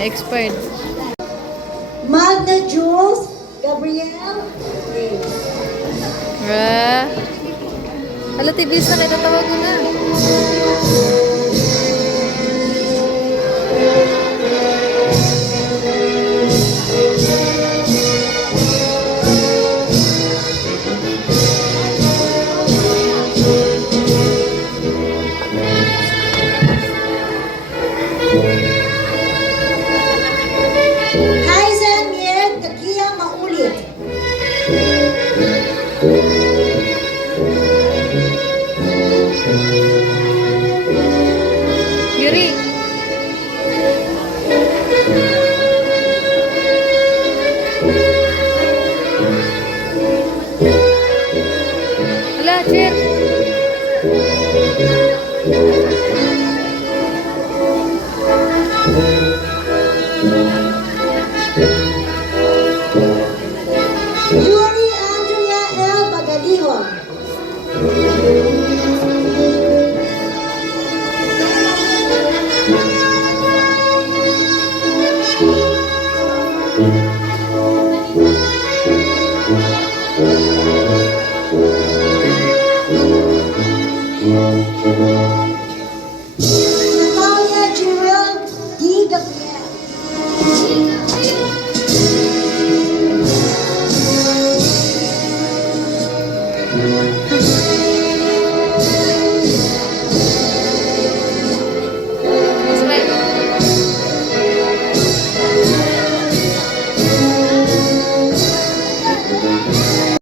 expired. Magna Jules, Gabriel, Hala, tibis na kayo. Tatawag ko na. Haisen Mier, Takia Maulit. Yuri. Hala, Cher. Yuri Andrea L. Bagadihon. Thank you.